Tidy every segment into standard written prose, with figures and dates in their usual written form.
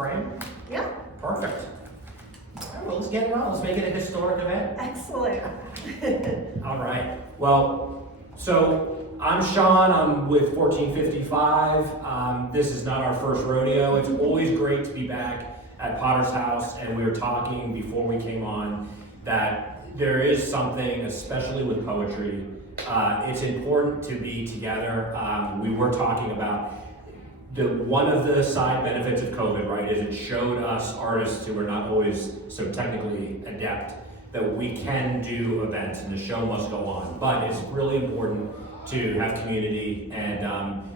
frame? Yeah. Perfect. All right, well, let's get it on. Let's make it a historic event. Excellent. All right. Well, so I'm Sean. I'm with 1455. This is not our first rodeo. It's always great to be back at Potter's House, and we were talking before we came on that there is something, especially with poetry, it's important to be together. We were talking about one of the side benefits of COVID, right, is it showed us artists who are not always so technically adept that we can do events and the show must go on. But it's really important to have community, and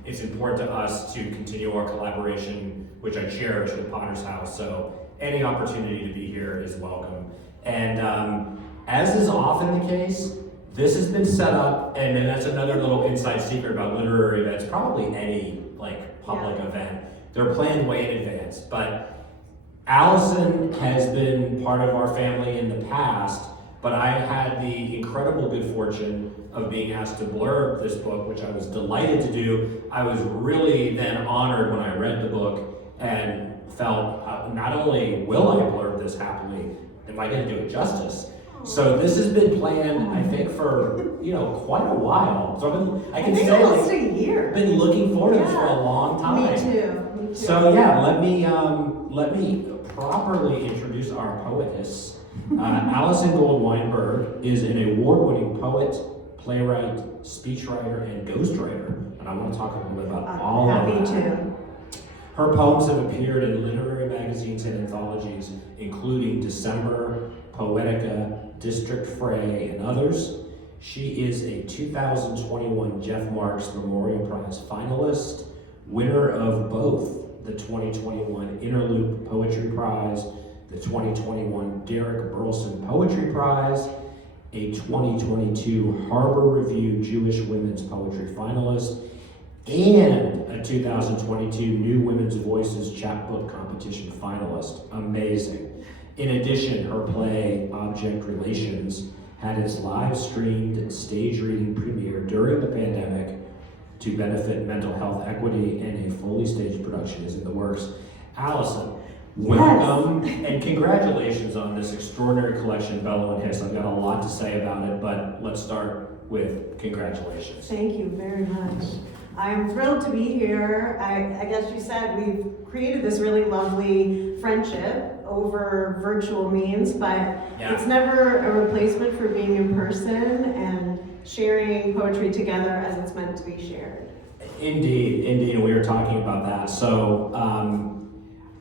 it's important to us to continue our collaboration, which I cherish with Potter's House. So any opportunity to be here is welcome. And as is often the case, this has been set up, and then that's another little inside secret about literary events, probably any public event. They're planned way in advance, but Alyson has been part of our family in the past, but I had the incredible good fortune of being asked to blurb this book, which I was delighted to do. I was really then honored when I read the book and felt not only will I blurb this happily, am I going to do it justice? So this has been planned, I think, for quite a while. So I can say almost a year. Been looking forward to this for a long time. Me too. So yeah, let me properly introduce our poetess. Alyson Weinberg is an award-winning poet, playwright, speechwriter, and ghostwriter, and I want to talk a little bit about all of that. Happy to. Her poems have appeared in literary magazines and anthologies, including December, Poetica, District Fray, and others. She is a 2021 Jeff Marks Memorial Prize finalist, winner of both the 2021 Interloop Poetry Prize, the 2021 Derek Burleson Poetry Prize, a 2022 Harbor Review Jewish Women's Poetry finalist, and a 2022 New Women's Voices Chapbook Competition finalist. Amazing. In addition, her play, Object Relations, had its live-streamed stage reading premiere during the pandemic to benefit mental health equity, and a fully staged production is in the works. Alyson, welcome, and congratulations on this extraordinary collection, Bellow and Hiss. I've got a lot to say about it, but let's start with congratulations. Thank you very much. I'm thrilled to be here. I guess you said we've created this really lovely friendship over virtual means, but it's never a replacement for being in person and sharing poetry together as it's meant to be shared. Indeed, and we were talking about that. So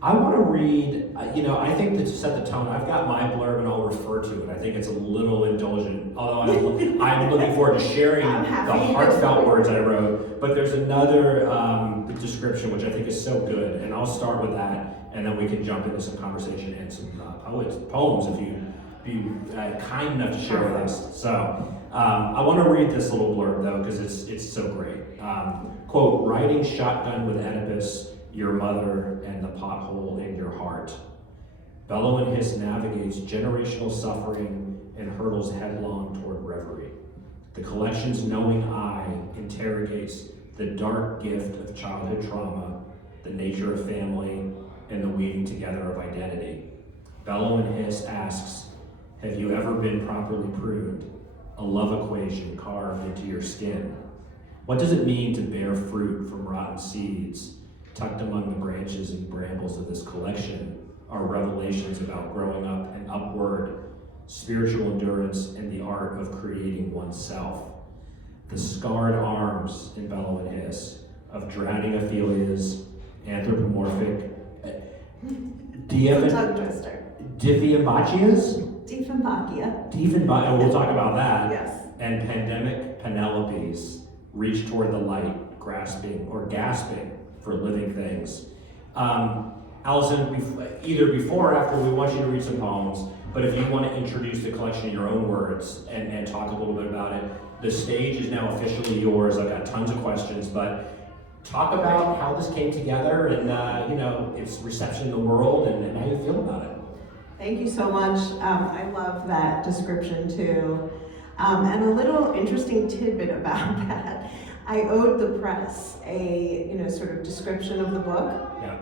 I want to read, I think to set the tone, I've got my blurb and I'll refer to it. I think it's a little indulgent, although I'm looking forward to sharing the heartfelt words I wrote. But there's another description which I think is so good, and I'll start with that, and then we can jump into some conversation and some poems if you'd be kind enough to share with us. So I want to read this little blurb though, because it's so great. Quote, riding shotgun with Oedipus, your mother, and the pothole in your heart. Bellow and Hiss navigates generational suffering and hurtles headlong toward reverie. The collection's knowing eye interrogates the dark gift of childhood trauma, the nature of family, and the weaving together of identity. Bellow and Hiss asks, have you ever been properly pruned? A love equation carved into your skin. What does it mean to bear fruit from rotten seeds? Tucked among the branches and brambles of this collection are revelations about growing up and upward, spiritual endurance, and the art of creating oneself. The scarred arms in Bellow and Hiss of drowning Ophelias, anthropomorphic Tongue twister. Dieffenbachias? Dieffenbachia. We'll talk about that. Yes. And pandemic Penelopes reach toward the light, grasping or gasping for living things. Alyson, either before or after, we want you to read some poems, but if you want to introduce the collection in your own words and talk a little bit about it, the stage is now officially yours. I've got tons of questions, but talk about how this came together and its reception in the world and how you feel about it. Thank you so much. I love that description too. And a little interesting tidbit about that. I owed the press a sort of description of the book. Yeah.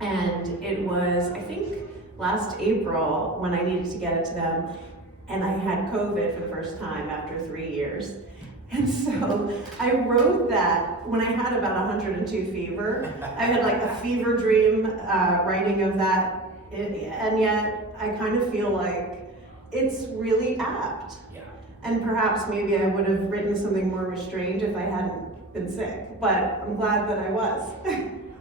And it was, I think, last April when I needed to get it to them, and I had COVID for the first time after 3 years. And so I wrote that when I had about 102 fever. I had like a fever dream writing of that, and yet I kind of feel like it's really apt. Yeah. And perhaps maybe I would have written something more restrained if I hadn't been sick, but I'm glad that I was.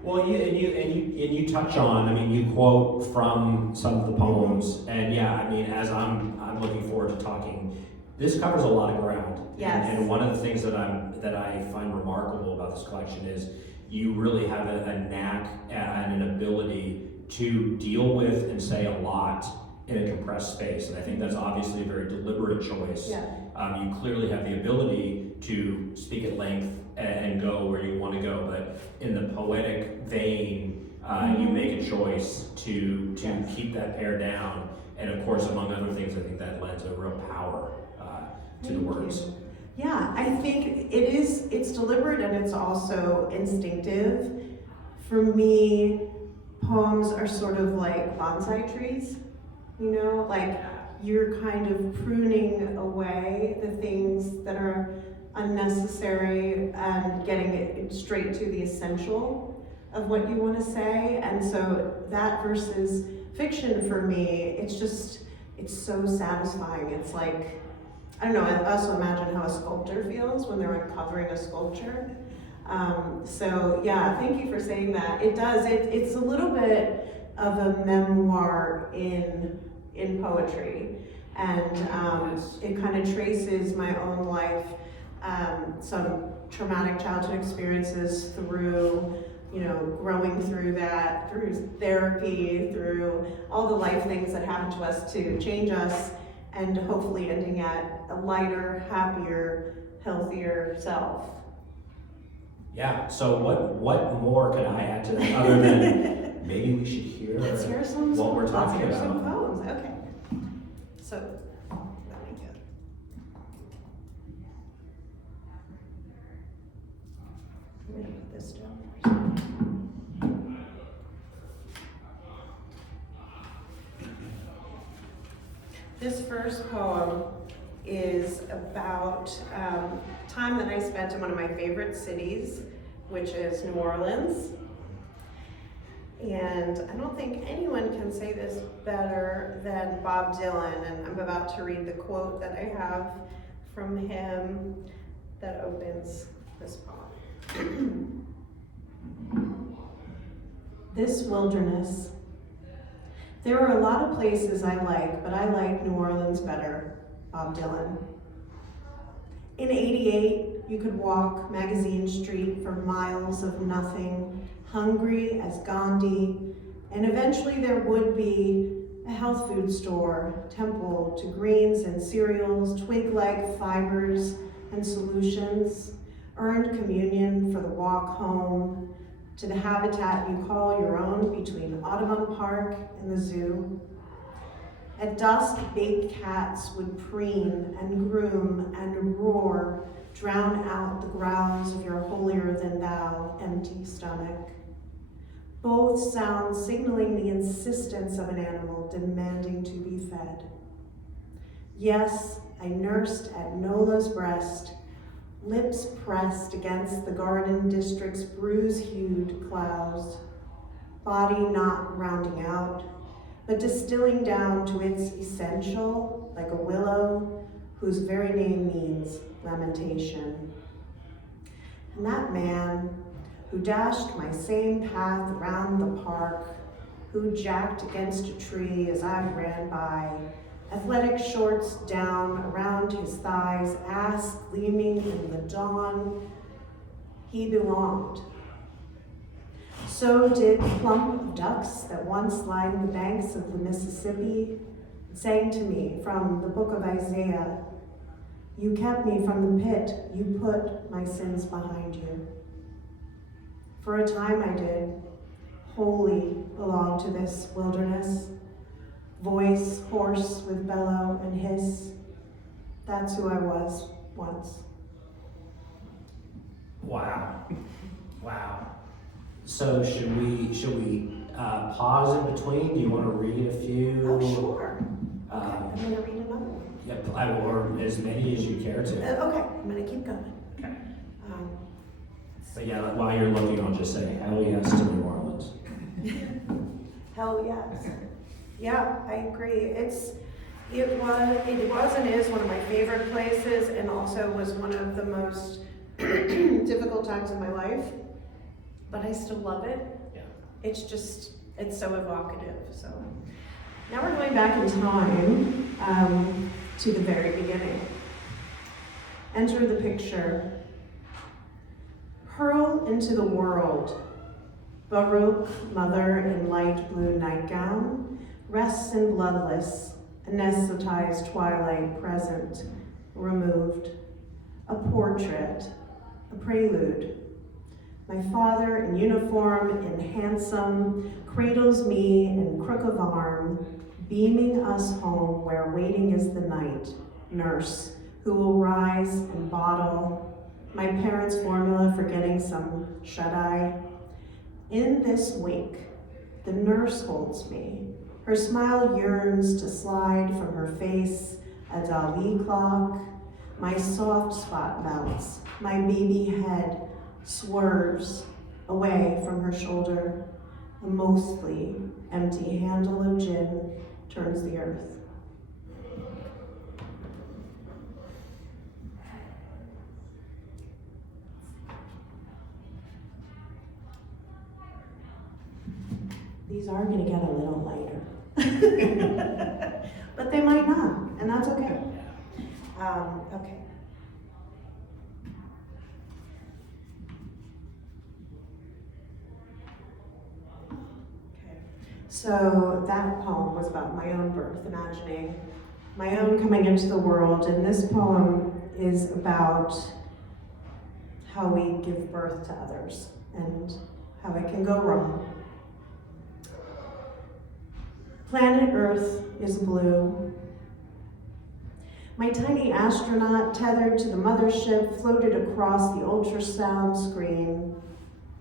Well, you touch on, I mean, you quote from some of the poems, and yeah, I mean, as I'm looking forward to talking, this covers a lot of ground. Yes. And one of the things that I find remarkable about this collection is you really have a knack and an ability to deal with and say a lot in a compressed space, and I think that's obviously a very deliberate choice. Yeah. You clearly have the ability to speak at length and go where you want to go, but in the poetic vein, you make a choice to keep that pair down, and of course, among other things, I think that lends a real power to the words. You. Yeah, I think it's deliberate and it's also instinctive. For me, poems are sort of like bonsai trees, you know, like you're kind of pruning away the things that are unnecessary and getting it straight to the essential of what you want to say. And so that versus fiction for me, it's so satisfying. It's like, I don't know, I also imagine how a sculptor feels when they're uncovering a sculpture. So yeah, thank you for saying that. It does, it's a little bit of a memoir in poetry. And it kind of traces my own life, some traumatic childhood experiences through, you know, growing through that, through therapy, through all the life things that happen to us to change us, and hopefully ending at a lighter, happier, healthier self. Yeah, so what more could I add to that other than maybe we should hear what we're talking about? Let's hear some poems, okay. So, let me get I'm gonna put this down first. This first poem is about time that I spent in one of my favorite cities, which is New Orleans. And I don't think anyone can say this better than Bob Dylan, and I'm about to read the quote that I have from him that opens this poem. This wilderness. There are a lot of places I like, but I like New Orleans better, Bob Dylan. In '88, you could walk Magazine Street for miles of nothing, hungry as Gandhi, and eventually there would be a health food store, temple to greens and cereals, twig-like fibers and solutions, earned communion for the walk home, to the habitat you call your own between Audubon Park and the zoo. At dusk, baked cats would preen and groom and roar, drown out the growls of your holier-than-thou empty stomach. Both sounds signaling the insistence of an animal demanding to be fed. Yes, I nursed at Nola's breast, lips pressed against the garden district's bruise-hued clouds, body not rounding out, but distilling down to its essential, like a willow whose very name means lamentation. And that man who dashed my same path around the park, who jacked against a tree as I ran by, athletic shorts down around his thighs, ass gleaming in the dawn, he belonged. So did plump of ducks that once lined the banks of the Mississippi, sang to me from the book of Isaiah, "You kept me from the pit, you put my sins behind you." For a time I did, wholly belong to this wilderness, voice hoarse with bellow and hiss. That's who I was once. Wow. Wow. So should we pause in between. Do you want to read a few? Oh, sure. Okay, I'm gonna read another one. Yep, or as many as you care to. Okay, I'm gonna keep going. Okay. Um, But yeah, while you're looking, I'll just say, hell yes to New Orleans. Hell yes. Yeah, I agree. It was and is one of my favorite places, and also was one of the most difficult times in my life. But I still love it. Yeah. It's so evocative. So now we're going back in time to the very beginning. Enter the picture. Hurl into the world. Baruch, mother in light blue nightgown, rests in bloodless, anesthetized twilight present, removed. A portrait, a prelude. My father in uniform and handsome cradles me in crook of arm, beaming us home where waiting is the night. Nurse, who will rise and bottle my parents' formula for getting some shut-eye. In this wake, the nurse holds me. Her smile yearns to slide from her face, a Dali clock. My soft spot melts. My baby head swerves away from her shoulder. A mostly empty handle of gin turns the earth. These are going to get a little lighter. But they might not, and that's okay. Okay. So that poem was about my own birth, imagining my own coming into the world, and this poem is about how we give birth to others and how it can go wrong. Planet Earth is blue. My tiny astronaut, tethered to the mothership, floated across the ultrasound screen.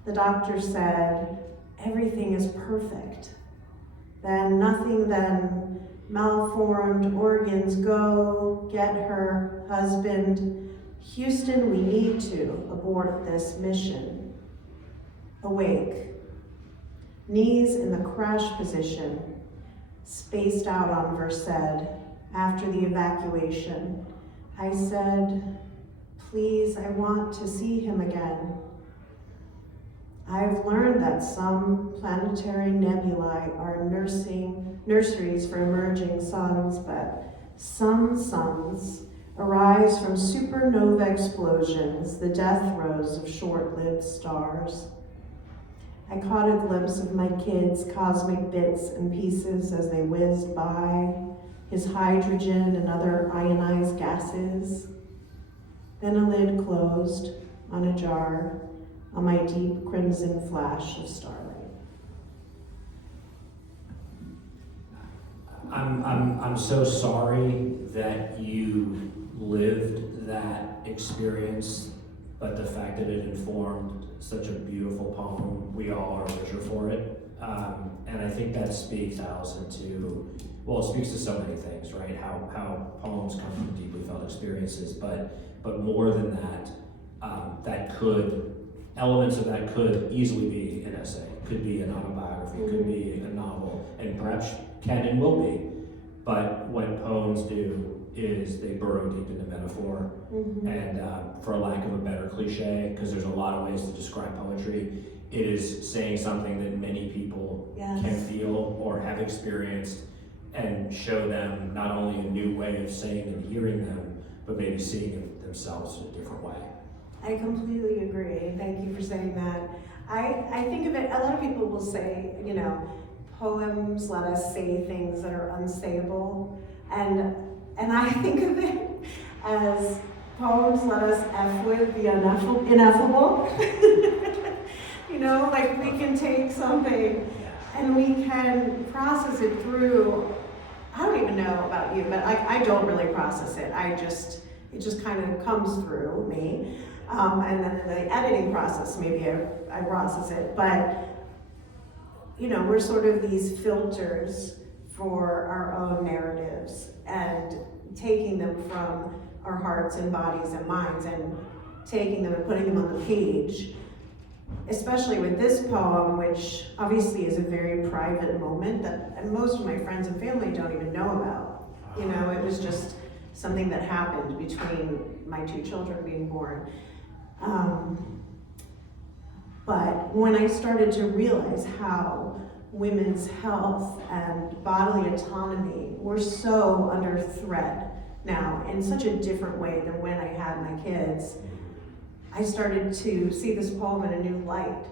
The doctor said, everything is perfect. Then nothing, then malformed organs, go get her husband. Houston, we need to abort this mission. Awake, knees in the crash position, spaced out on Versed. After the evacuation, I said, please, I want to see him again. I've learned that some planetary nebulae are nurseries for emerging suns, but some suns arise from supernova explosions, the death throes of short-lived stars. I caught a glimpse of my kids' cosmic bits and pieces as they whizzed by, his hydrogen and other ionized gases. Then a lid closed on a jar on my deep crimson flash of starlight. I'm so sorry that you lived that experience, but the fact that it informed such a beautiful poem, we all are richer for it. And I think that speaks, Alyson, to, well, it speaks to so many things, right? How poems come from deeply felt experiences, but more than that, elements of that could easily be an essay, could be an autobiography, could be a novel, and perhaps can and will be. But what poems do is they burrow deep into metaphor, and for lack of a better cliche, because there's a lot of ways to describe poetry, it is saying something that many people can feel or have experienced, and show them not only a new way of saying and hearing them, but maybe seeing it themselves in a different way. I completely agree. Thank you for saying that. I think of it, a lot of people will say, poems let us say things that are unsayable. And I think of it as poems let us F with the ineffable. Like we can take something and we can process it through. I don't even know about you, but I don't really process it. It just kind of comes through me. And then the editing process, maybe I process it. But we're sort of these filters for our own narratives and taking them from our hearts and bodies and minds and taking them and putting them on the page. Especially with this poem, which obviously is a very private moment that most of my friends and family don't even know about. It was just something that happened between my two children being born. But when I started to realize how women's health and bodily autonomy were so under threat now in such a different way than when I had my kids, I started to see this poem in a new light.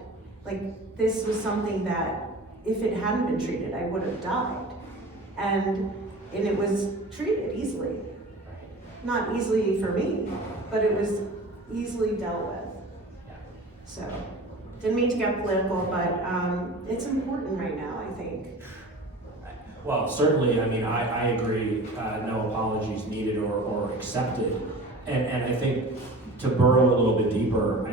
Like, this was something that, if it hadn't been treated, I would have died. And it was treated easily. Not easily for me, but it was easily dealt with. So, didn't mean to get political, but it's important right now, I think. Well, certainly, I agree, no apologies needed or accepted. And I think to burrow a little bit deeper,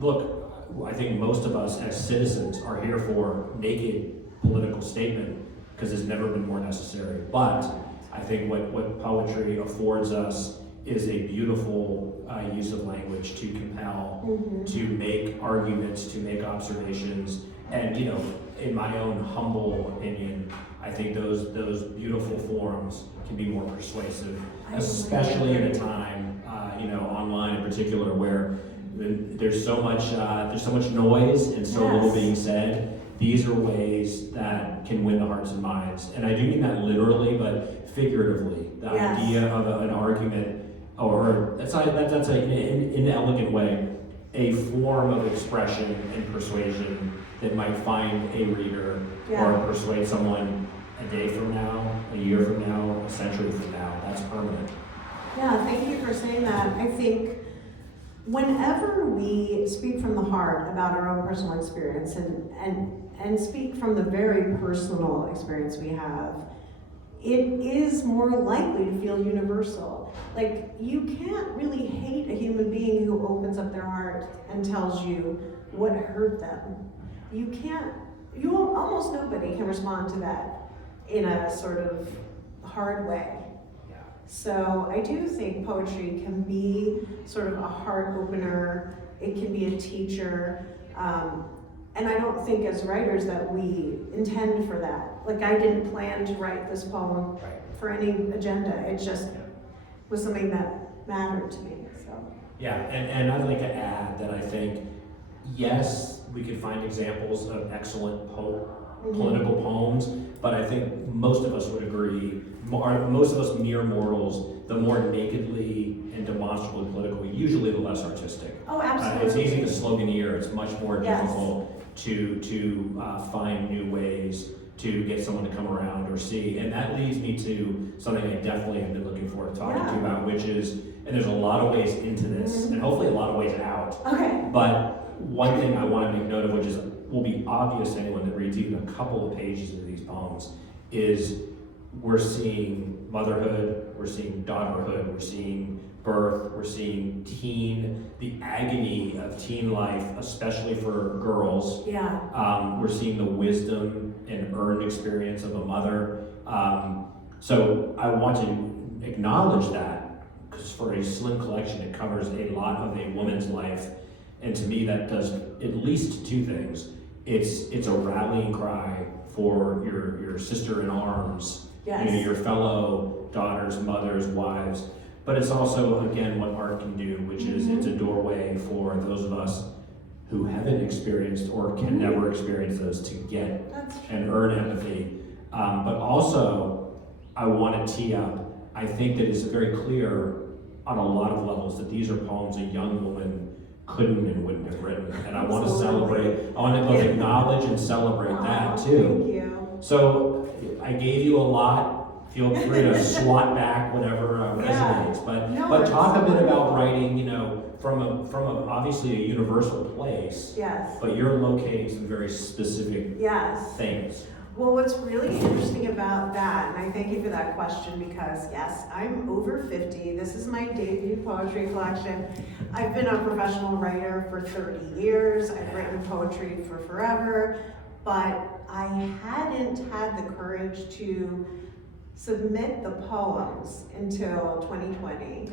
look, I think most of us as citizens are here for naked political statement because it's never been more necessary. But I think what poetry affords us is a beautiful use of language to compel, to make arguments, to make observations. And in my own humble opinion, I think those beautiful forms can be more persuasive, especially in a time, online in particular, where there's so much noise and so little being said. These are ways that can win the hearts and minds, and I do mean that literally, but figuratively. The idea of an argument, or that's an inelegant way, a form of expression and persuasion that might find a reader or persuade someone a day from now, a year from now, a century from now. That's permanent. Yeah, thank you for saying that. I think whenever we speak from the heart about our own personal experience and speak from the very personal experience we have, it is more likely to feel universal. Like, you can't really hate a human being who opens up their heart and tells you what hurt them. Almost nobody can respond to that in a sort of hard way. So I do think poetry can be sort of a heart opener. It can be a teacher. And I don't think as writers that we intend for that. Like, I didn't plan to write this poem for any agenda. It just was something that mattered to me. So. Yeah, and I'd like to add that I think, yes, we could find examples of excellent political poems, but I think most of us would agree, most of us mere mortals, the more nakedly and demonstrably political, usually the less artistic. Oh, absolutely. It's easy to sloganeer. It's much more difficult to find new ways to get someone to come around or see. And that leads me to something I definitely have been looking forward to talking to you about, which is, and there's a lot of ways into this, and hopefully a lot of ways out. Okay. But one thing I want to make note of, which is will be obvious to anyone that reads even a couple of pages of these poems, is we're seeing motherhood, we're seeing daughterhood, we're seeing birth, we're seeing the agony of teen life, especially for girls. Yeah. We're seeing the wisdom and earned experience of a mother. So I want to acknowledge that, because for a slim collection, it covers a lot of a woman's life. And to me, that does at least two things. It's a rallying cry for your sister in arms, your fellow daughters, mothers, wives. But it's also, again, what art can do, which is it's a doorway for those of us who haven't experienced or can never experience those to get and earn empathy. But also, I want to tee up, I think that it's very clear on a lot of levels that these are poems a young woman couldn't and wouldn't have written. And I want to celebrate, I want to both acknowledge and celebrate that too. Thank you. So I gave you a lot. Feel free to swat back whatever resonates. But talk a bit about writing, from a obviously a universal place. Yes. But you're locating some very specific things. Well, what's really interesting about that, and I thank you for that question, because yes, I'm over 50. This is my debut poetry collection. I've been a professional writer for 30 years. I've written poetry for forever. but I hadn't had the courage to submit the poems until 2020.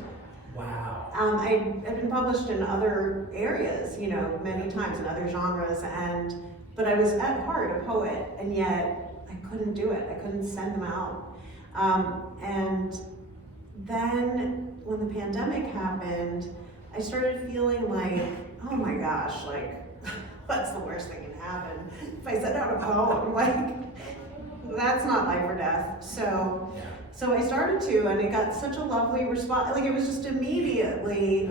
Wow. I've been published in other areas, you know, many times in other genres, but I was at heart a poet, and yet I couldn't do it. I couldn't send them out. And then when the pandemic happened, I started feeling like, oh my gosh, like, what's the worst thing can happen? If I send out a poem, like, that's not life or death. So I started to, and it got such a lovely response. Like, it was just immediately,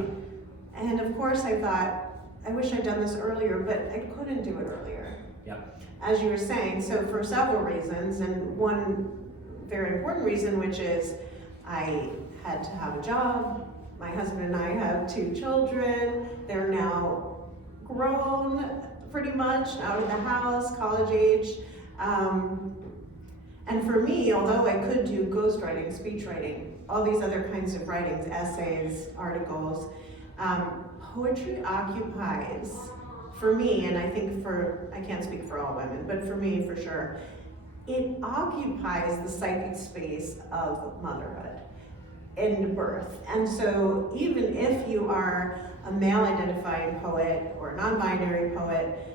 and of course I thought, I wish I'd done this earlier, but I couldn't do it earlier. Yep. As you were saying, so for several reasons, and one very important reason, which is I had to have a job. My husband and I have 2 children. They're now grown, pretty much, out of the house, college age. And for me, although I could do ghostwriting, speech writing, all these other kinds of writings, essays, articles, poetry occupies, for me, and I think I can't speak for all women, but for me, for sure, it occupies the psychic space of motherhood and birth. And so even if you are a male-identifying poet or a non-binary poet,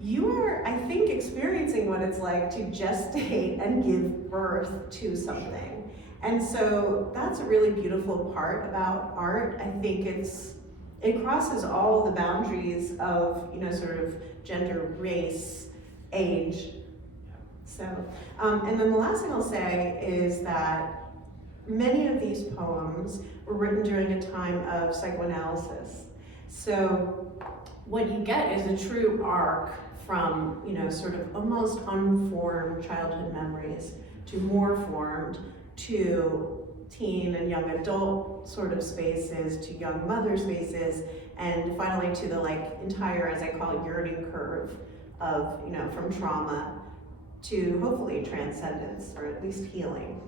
you are, I think, experiencing what it's like to gestate and give birth to something. And so that's a really beautiful part about art. I think it crosses all the boundaries of, you know, sort of gender, race, age. So, and then the last thing I'll say is that many of these poems were written during a time of psychoanalysis. So what you get is a true arc from, you know, sort of almost unformed childhood memories to more formed, to teen and young adult sort of spaces, to young mother spaces, and finally to the like entire, as I call it, yearning curve of, you know, from trauma to hopefully transcendence, or at least healing.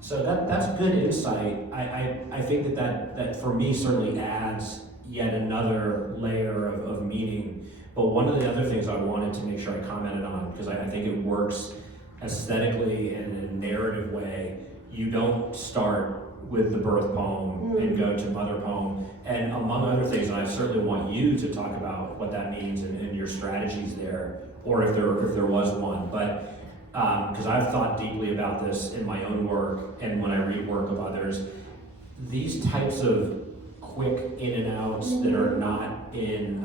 So that's good insight. I think that for me certainly adds yet another layer of meaning. But one of the other things I wanted to make sure I commented on, because I think it works aesthetically and in a narrative way, you don't start with the birth poem and go to mother poem. And among other things, and I certainly want you to talk about what that means and your strategies there, or if there was one. But because I've thought deeply about this in my own work and when I read work of others, these types of quick in and outs that are not in,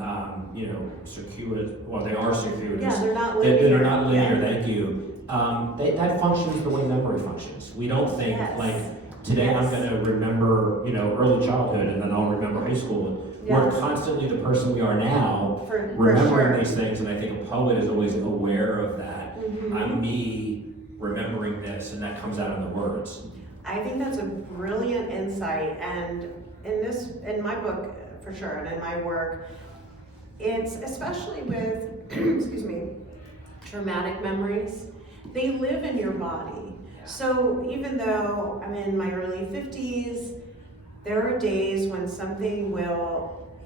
you know, circuitous, well, they are circuitous. Yeah, they're not linear. That are not linear, thank you. That functions the way memory functions. We don't think, like, today I'm going to remember, you know, early childhood and then I'll remember high school. We're constantly the person we are now, remembering these things, and I think a poet is always aware of that. I'm me remembering this, and that comes out in the words. I think that's a brilliant insight, and in my book, for sure, and in my work, it's especially with, excuse me, traumatic memories, they live in your body. So even though I'm in my early 50s, there are days when something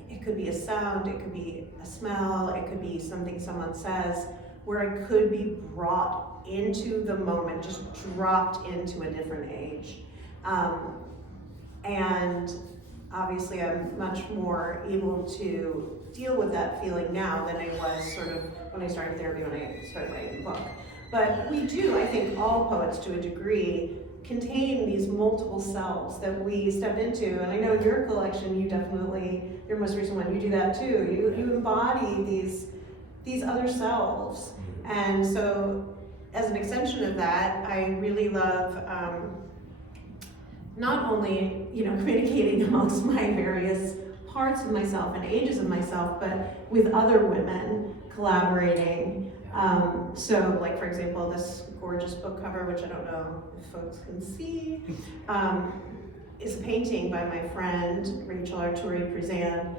it could be a sound, it could be a smell, it could be something someone says, where I could be brought into the moment, just dropped into a different age. And obviously I'm much more able to deal with that feeling now than I was sort of when I started therapy, when I started writing the book. But we do, I think all poets to a degree, contain these multiple selves that we step into. And I know in your collection, you definitely, your most recent one, you do that too. You embody these other selves. And so as an extension of that, I really love not only, you know, communicating amongst my various parts of myself and ages of myself, but with other women collaborating. So like, for example, this gorgeous book cover, which I don't know if folks can see, is a painting by my friend, Rachel Arturi-Prizan.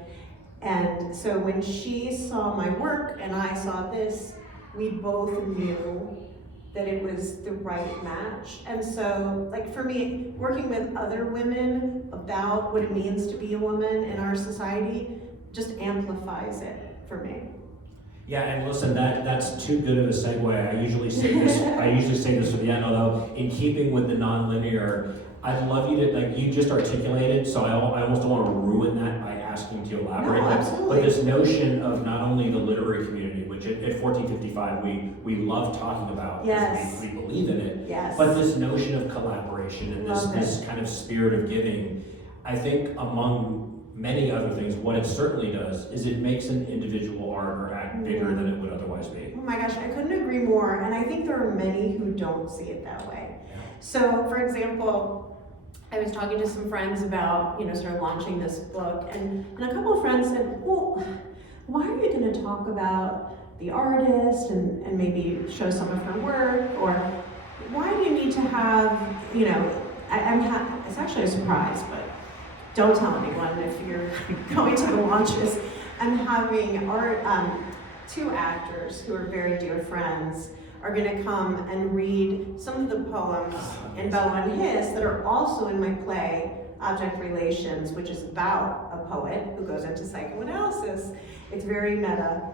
And so when she saw my work and I saw this, we both knew that it was the right match. And so, like, for me, working with other women about what it means to be a woman in our society just amplifies it for me. Yeah, and listen, that's too good of a segue. I usually say this for the end, although in keeping with the nonlinear, I'd love you to, like, you just articulated, so I almost don't want to ruin that by asking to elaborate. No, absolutely. But this notion of not only the literary community, which at 1455 we love talking about, Yes. because we believe in it, Yes. but this notion of collaboration and Love this kind of spirit of giving, I think among many other things, what it certainly does is it makes an individual art or act bigger than it would otherwise be. Oh my gosh, I couldn't agree more. And I think there are many who don't see it that way. Yeah. So, for example, I was talking to some friends about, sort of launching this book, and a couple of friends said, well, why are you going to talk about the artist and maybe show some of her work? Or why do you need to have, it's actually a surprise, but don't tell anyone if you're going to the launches. I'm having two actors who are very dear friends are going to come and read some of the poems in Beau and His that are also in my play, Object Relations, which is about a poet who goes into psychoanalysis. It's very meta.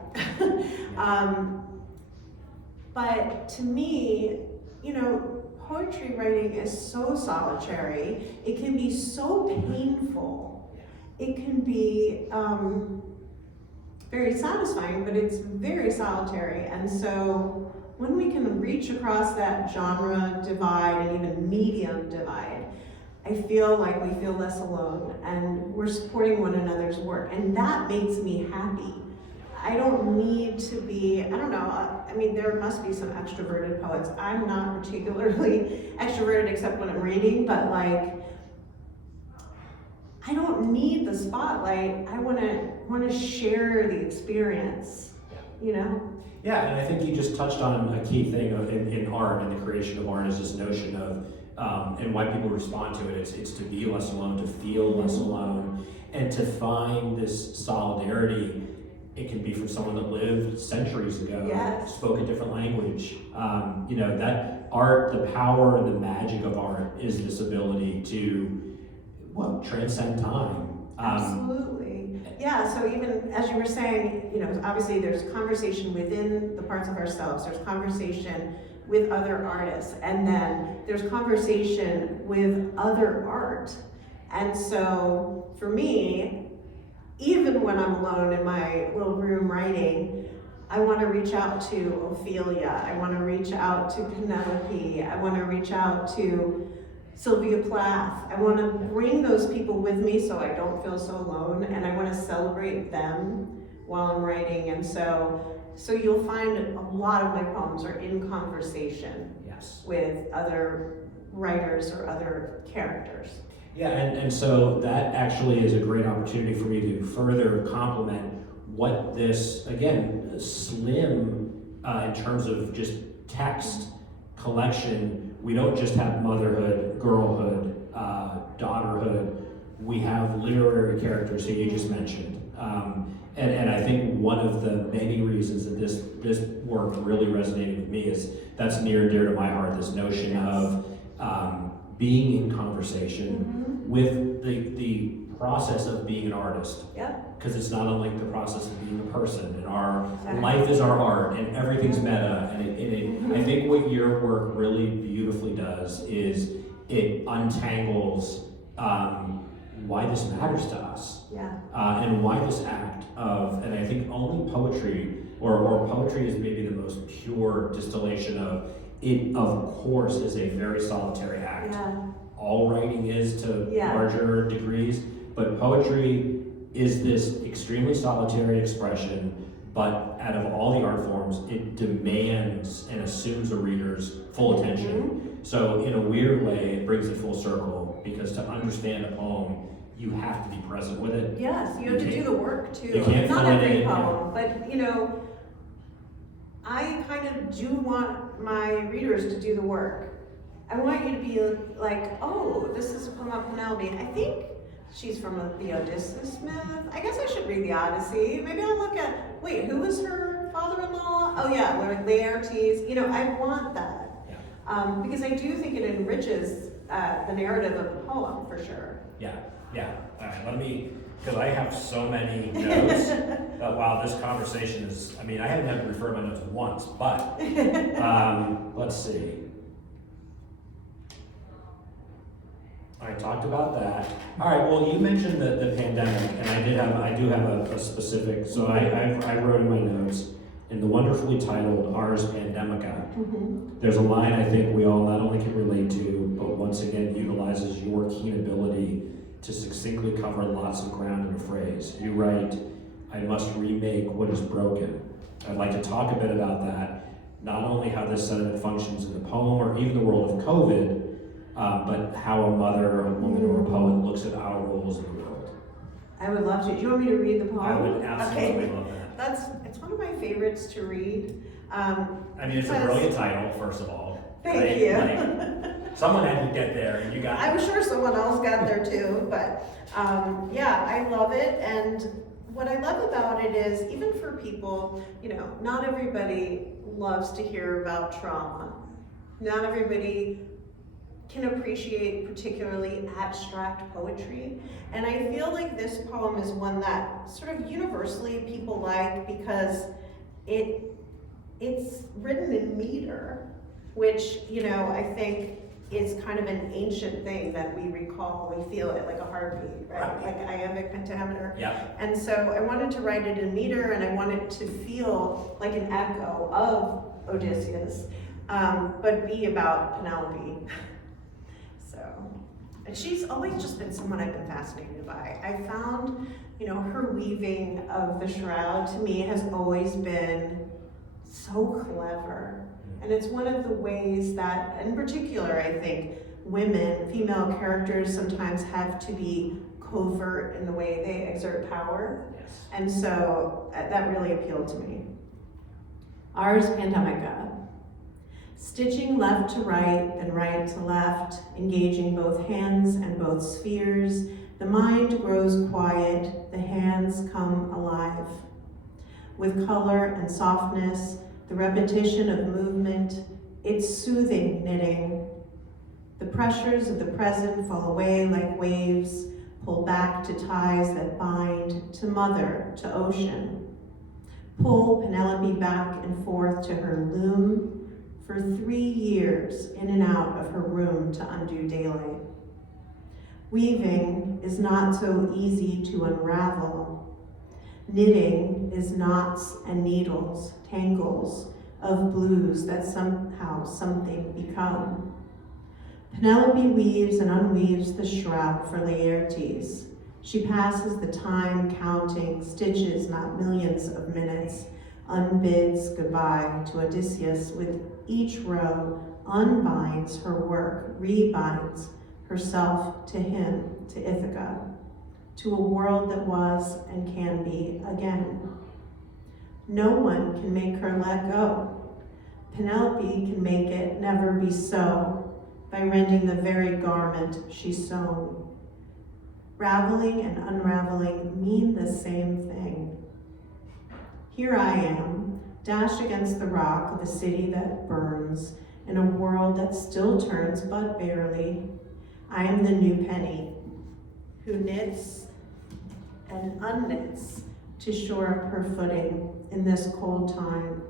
But to me, poetry writing is so solitary. It can be so painful. It can be very satisfying, but it's very solitary. And so when we can reach across that genre divide and even medium divide, I feel like we feel less alone and we're supporting one another's work. And that makes me happy. I don't need to be, there must be some extroverted poets. I'm not particularly extroverted except when I'm reading, but I don't need the spotlight. I want to share the experience, Yeah, and I think you just touched on a key thing in art and the creation of art is this notion of, and why people respond to it, it's to be less alone, to feel less alone, and to find this solidarity. It can be from someone that lived centuries ago, yes. Spoke a different language. That art, the power and the magic of art is this ability to, transcend time. Absolutely. Yeah, so even as you were saying, obviously there's conversation within the parts of ourselves, there's conversation with other artists, and then there's conversation with other art. And so for me, even when I'm alone in my little room writing, I want to reach out to Ophelia, I want to reach out to Penelope, I want to reach out to Sylvia Plath. I want to bring those people with me so I don't feel so alone, and I want to celebrate them while I'm writing. And so you'll find a lot of my poems are in conversation with other writers or other characters. Yeah, and so that actually is a great opportunity for me to further complement what this, again, slim in terms of just text collection. We don't just have motherhood, girlhood, daughterhood. We have literary characters who you just mentioned. And I think one of the many reasons that this work really resonated with me is that's near and dear to my heart, this notion of being in conversation with the process of being an artist. Because it's not unlike the process of being a person, and our life is our art, and everything's meta. And I think what your work really beautifully does is it untangles why this matters to us, and why this act of, and I think only poetry, or poetry is maybe the most pure distillation of it. Of course, is a very solitary act. All writing is to larger degrees, but poetry is this extremely solitary expression, but out of all the art forms, it demands and assumes a reader's full attention. So in a weird way, it brings it full circle, because to understand a poem, you have to be present with it. Yes, you have to do the work too. You can't Not fill it every in, poem, but I kind of do want my readers to do the work. I want you to be like, oh, this is from Penelope. I think she's from the Odysseus myth. I guess I should read the Odyssey. Maybe I'll look at, wait, who was her father-in-law? Oh yeah, Laertes. I want that. Because I do think it enriches the narrative of the poem, for sure. Yeah. All right, let me because I have so many notes. Wow, this conversation is, I mean, I haven't had to refer to my notes once, but let's see. I talked about that. All right, well, you mentioned the pandemic, and I do have a specific, so I wrote in my notes, in the wonderfully titled Ars Pandemica, there's a line I think we all not only can relate to, but once again utilizes your keen ability to succinctly cover lots of ground in a phrase. You write, I must remake what is broken. I'd like to talk a bit about that, not only how this sentiment functions in the poem or even the world of COVID, but how a mother, a woman, or a poet looks at our roles in the world. I would love to. Do you want me to read the poem? I would absolutely love that. It's one of my favorites to read. I mean, it's a brilliant title, first of all. Thank you. Like, someone had to get there, and you got I'm sure someone else got there too, but yeah, I love it. And what I love about it is, even for people, not everybody loves to hear about trauma. Not everybody can appreciate particularly abstract poetry. And I feel like this poem is one that sort of universally people like because it's written in meter, which, I think is kind of an ancient thing that we recall, we feel it like a heartbeat, right? Like iambic pentameter. Yeah. And so I wanted to write it in meter, and I wanted to feel like an echo of Odysseus, but be about Penelope. And she's always just been someone I've been fascinated by. I found, her weaving of the shroud to me has always been so clever. And it's one of the ways that, in particular, I think women, female characters sometimes have to be covert in the way they exert power. Yes. And so that really appealed to me. Ars Pandemica. Stitching left to right, then right to left, engaging both hands and both spheres, the mind grows quiet, the hands come alive. With color and softness, the repetition of movement, it's soothing knitting. The pressures of the present fall away like waves, pull back to ties that bind, to mother, to ocean. Pull Penelope back and forth to her loom, for 3 years in and out of her room to undo daylight. Weaving is not so easy to unravel. Knitting is knots and needles, tangles of blues that somehow something become. Penelope weaves and unweaves the shroud for Laertes. She passes the time counting stitches, not millions of minutes, unbids goodbye to Odysseus with each row, unbinds her work, rebinds herself to him, to Ithaca, to a world that was and can be again. No one can make her let go. Penelope can make it never be so by rending the very garment she's sewn. Raveling and unraveling mean the same thing. Here I am, dashed against the rock of a city that burns, in a world that still turns but barely. I am the new penny, who knits and unknits to shore up her footing in this cold time.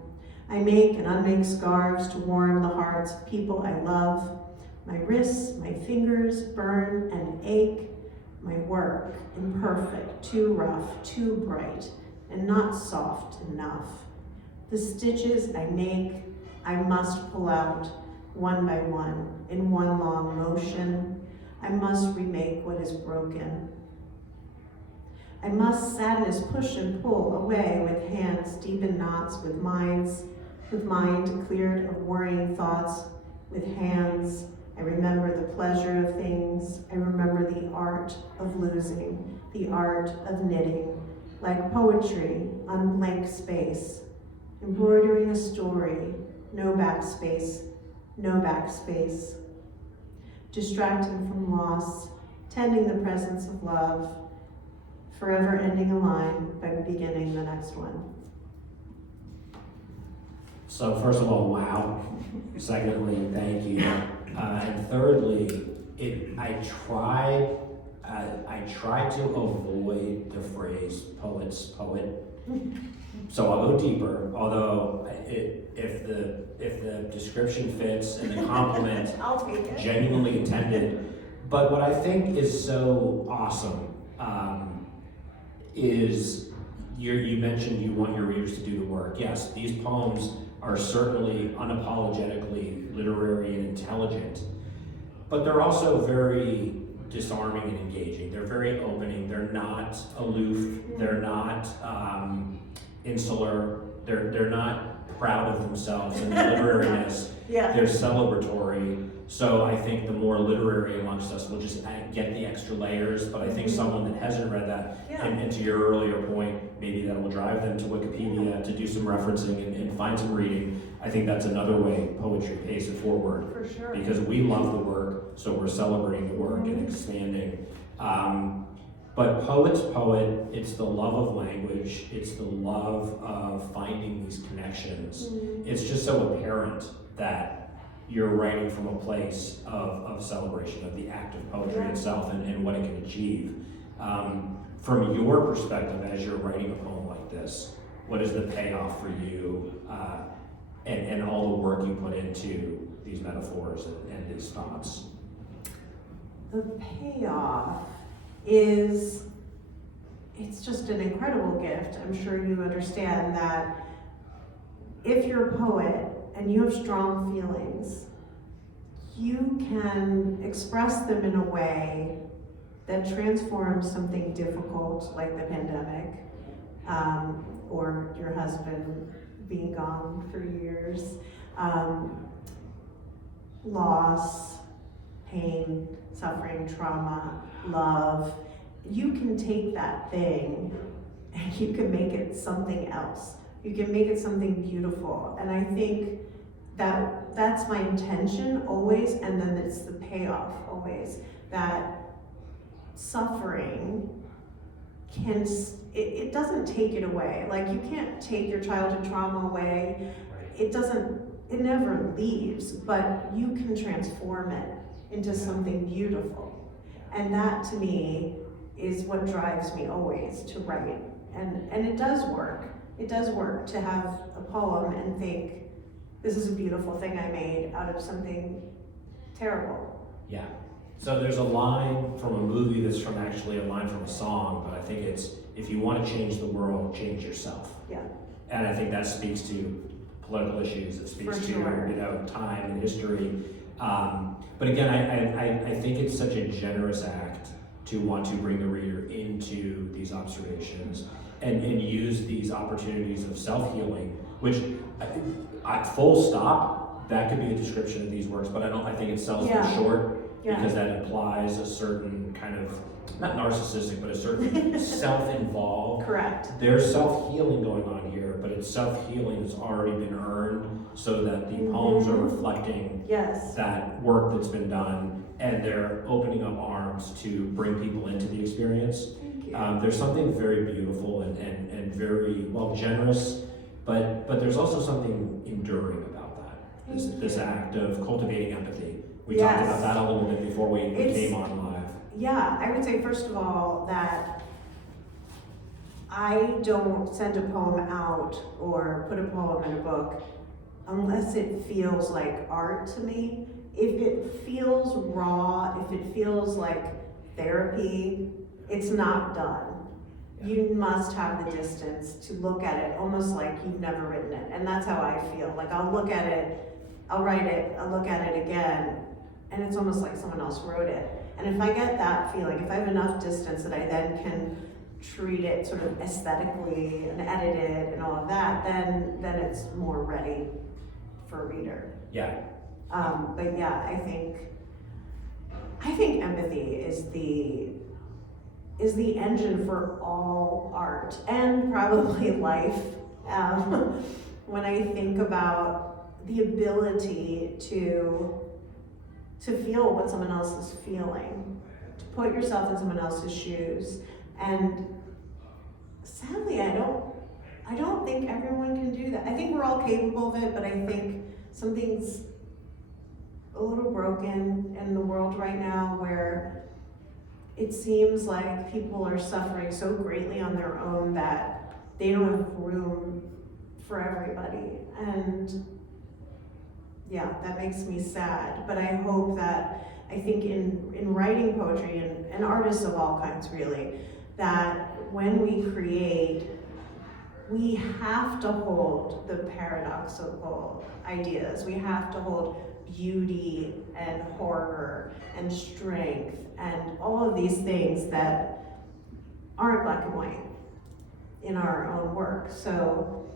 I make and unmake scarves to warm the hearts of people I love. My wrists, my fingers burn and ache. My work, imperfect, too rough, too bright, and not soft enough. The stitches I make, I must pull out one by one in one long motion. I must remake what is broken. I must sadness push and pull away with hands deep in knots, with mind cleared of worrying thoughts, with hands. I remember the pleasure of things. I remember the art of losing, the art of knitting, like poetry on blank space, embroidering a story, no backspace, no backspace, distracting from loss, tending the presence of love, forever ending a line by beginning the next one. So first of all, wow. Secondly, thank you. And thirdly, I try to avoid poet. So I'll go deeper, although if the description fits and the compliment I'll take it. genuinely intended. But what I think is so awesome is you mentioned you want your readers to do the work. Yes, these poems are certainly unapologetically literary and intelligent, but they're also very disarming and engaging. They're very opening. They're not aloof. They're not insular. They're not proud of themselves and their literariness. Yeah. They're celebratory. So I think the more literary amongst us will just get the extra layers. But I think someone that hasn't read that, Yeah. and to your earlier point, maybe that will drive them to Wikipedia to do some referencing and find some reading. I think that's another way poetry pays it forward. For sure. Because we love the work, so we're celebrating the work and expanding. But poet's poet, it's the love of language, it's the love of finding these connections. It's just so apparent that you're writing from a place of celebration, of the act of poetry itself and what it can achieve. From your perspective, as you're writing a poem like this, what is the payoff for you and all the work you put into these metaphors and these thoughts? The payoff is, it's just an incredible gift. I'm sure you understand that if you're a poet and you have strong feelings, you can express them in a way that transforms something difficult like the pandemic, or your husband being gone for years, loss, pain, suffering, trauma, love. You can take that thing and you can make it something else. You can make it something beautiful. And I think that that's my intention always, and then it's the payoff always. That suffering can, it doesn't take it away. Like, you can't take your childhood trauma away. It never leaves, but you can transform it into something beautiful. And that to me is what drives me always to write. And it does work. It does work to have a poem and think, this is a beautiful thing I made out of something terrible. Yeah. So there's a line from a movie that's from actually a line from a song, but I think it's, if you want to change the world, change yourself. Yeah. And I think that speaks to political issues. It speaks For to sure. Time and history. But again, I think it's such a generous act to want to bring the reader into these observations and use these opportunities of self-healing, which full stop, that could be a description of these works, but I think it sells them short because that implies a certain kind of, not narcissistic, but a certain self-involved. Correct. There's self-healing going on here, but it's self-healing that's already been earned so that the poems are reflecting that work that's been done, and they're opening up arms to bring people into the experience. Thank you. There's something very beautiful and very, well, generous, but there's also something enduring about that. This act of cultivating empathy. We talked about that a little bit before we came on live. Yeah, I would say first of all that I don't send a poem out or put a poem in a book unless it feels like art to me. If it feels raw, if it feels like therapy, it's not done. You must have the distance to look at it almost like you've never written it. And that's how I feel. Like, I'll look at it, I'll write it, I'll look at it again, and it's almost like someone else wrote it. And if I get that feeling, if I have enough distance that I then can treat it sort of aesthetically and edit it and all of that, then it's more ready for a reader. Yeah. But yeah, I think empathy is the engine for all art and probably life. When I think about the ability to feel what someone else is feeling, to put yourself in someone else's shoes, and sadly, I don't think everyone can do that. I think we're all capable of it, but I think something's a little broken in the world right now where it seems like people are suffering so greatly on their own that they don't have room for everybody. And yeah, that makes me sad. But I hope that, I think in writing poetry, and artists of all kinds really, that when we create, we have to hold the paradoxical ideas. We have to hold beauty and horror and strength and all of these things that aren't black and white in our own work. So